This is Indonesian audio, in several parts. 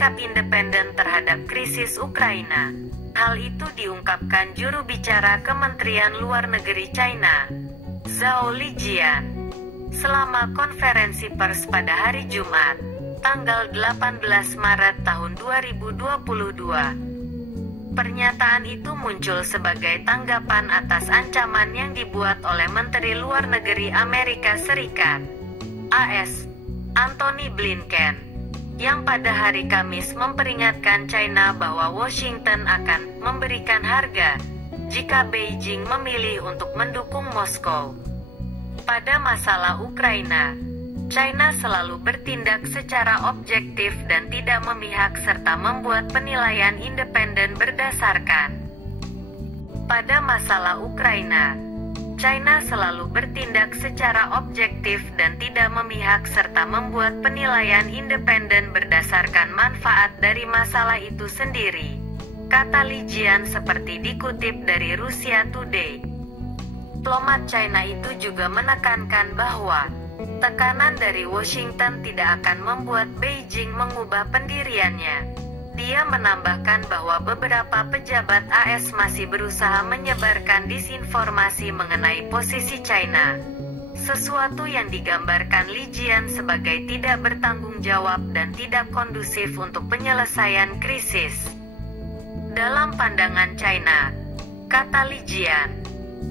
bersikap independen terhadap krisis Ukraina. Hal itu diungkapkan juru bicara Kementerian Luar Negeri China, Zhao Lijian, selama konferensi pers pada hari Jumat, tanggal 18 Maret tahun 2022. Pernyataan itu muncul sebagai tanggapan atas ancaman yang dibuat oleh Menteri Luar Negeri Amerika Serikat, AS, Antony Blinken, yang pada hari Kamis memperingatkan China bahwa Washington akan memberikan harga jika Beijing memilih untuk mendukung Moskow. Pada masalah Ukraina, China selalu bertindak secara objektif dan tidak memihak serta membuat penilaian independen berdasarkan. Pada masalah Ukraina, China selalu bertindak secara objektif dan tidak memihak serta membuat penilaian independen berdasarkan manfaat dari masalah itu sendiri, kata Lijian seperti dikutip dari Russia Today. Diplomat China itu juga menekankan bahwa tekanan dari Washington tidak akan membuat Beijing mengubah pendiriannya. Dia menambahkan bahwa beberapa pejabat AS masih berusaha menyebarkan disinformasi mengenai posisi China, sesuatu yang digambarkan Lijian sebagai tidak bertanggung jawab dan tidak kondusif untuk penyelesaian krisis. Dalam pandangan China, kata Lijian,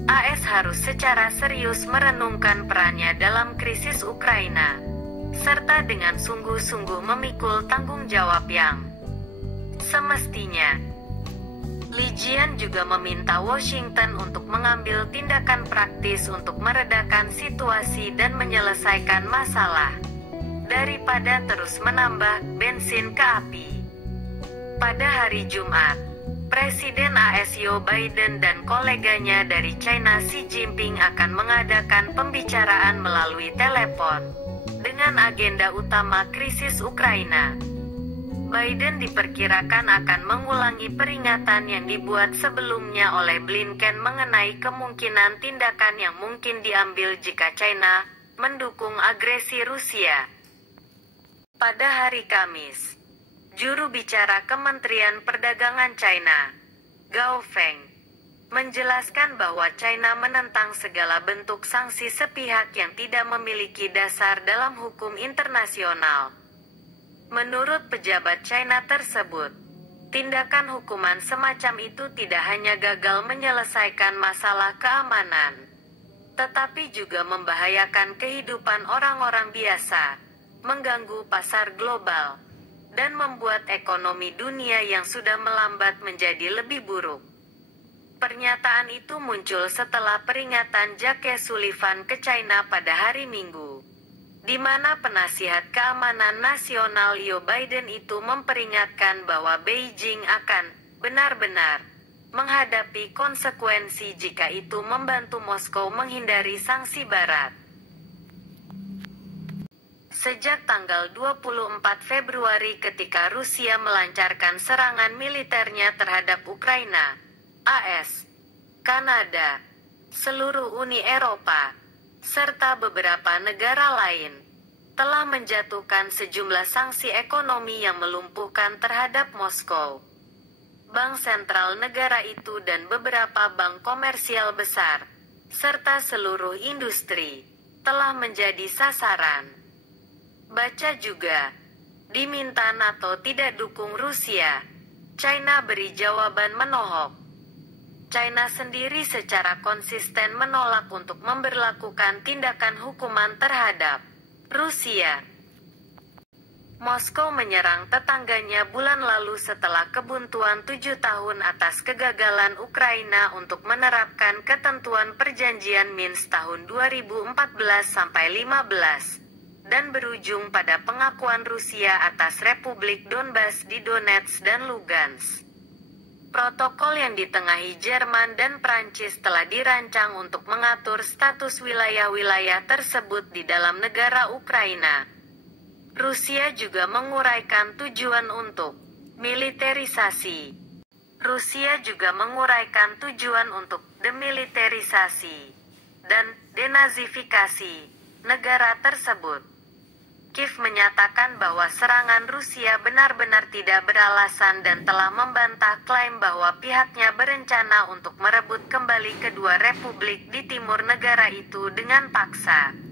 AS harus secara serius merenungkan perannya dalam krisis Ukraina, serta dengan sungguh-sungguh memikul tanggung jawab yang semestinya. Lijian juga meminta Washington untuk mengambil tindakan praktis untuk meredakan situasi dan menyelesaikan masalah, daripada terus menambah bensin ke api. Pada hari Jumat, Presiden AS Joe Biden dan koleganya dari China Xi Jinping akan mengadakan pembicaraan melalui telepon dengan agenda utama krisis Ukraina. Biden diperkirakan akan mengulangi peringatan yang dibuat sebelumnya oleh Blinken mengenai kemungkinan tindakan yang mungkin diambil jika China mendukung agresi Rusia. Pada hari Kamis, juru bicara Kementerian Perdagangan China, Gao Feng, menjelaskan bahwa China menentang segala bentuk sanksi sepihak yang tidak memiliki dasar dalam hukum internasional. Menurut pejabat China tersebut, tindakan hukuman semacam itu tidak hanya gagal menyelesaikan masalah keamanan, tetapi juga membahayakan kehidupan orang-orang biasa, mengganggu pasar global, dan membuat ekonomi dunia yang sudah melambat menjadi lebih buruk. Pernyataan itu muncul setelah peringatan Jake Sullivan ke China pada hari Minggu, di mana penasihat keamanan nasional Joe Biden itu memperingatkan bahwa Beijing akan benar-benar menghadapi konsekuensi jika itu membantu Moskow menghindari sanksi Barat. Sejak tanggal 24 Februari ketika Rusia melancarkan serangan militernya terhadap Ukraina, AS, Kanada, seluruh Uni Eropa, serta beberapa negara lain, telah menjatuhkan sejumlah sanksi ekonomi yang melumpuhkan terhadap Moskow. Bank sentral negara itu dan beberapa bank komersial besar, serta seluruh industri, telah menjadi sasaran. Baca juga, diminta NATO tidak dukung Rusia, China beri jawaban menohok. China sendiri secara konsisten menolak untuk memberlakukan tindakan hukuman terhadap Rusia. Moskow menyerang tetangganya bulan lalu setelah kebuntuan 7 tahun atas kegagalan Ukraina untuk menerapkan ketentuan perjanjian Minsk tahun 2014-15, dan berujung pada pengakuan Rusia atas Republik Donbas di Donetsk dan Lugansk. Protokol yang ditengahi Jerman dan Prancis telah dirancang untuk mengatur status wilayah-wilayah tersebut di dalam negara Ukraina. Rusia juga menguraikan tujuan untuk militerisasi. Rusia juga menguraikan tujuan untuk demilitarisasi dan denazifikasi negara tersebut. Kiev menyatakan bahwa serangan Rusia benar-benar tidak beralasan dan telah membantah klaim bahwa pihaknya berencana untuk merebut kembali kedua republik di timur negara itu dengan paksa.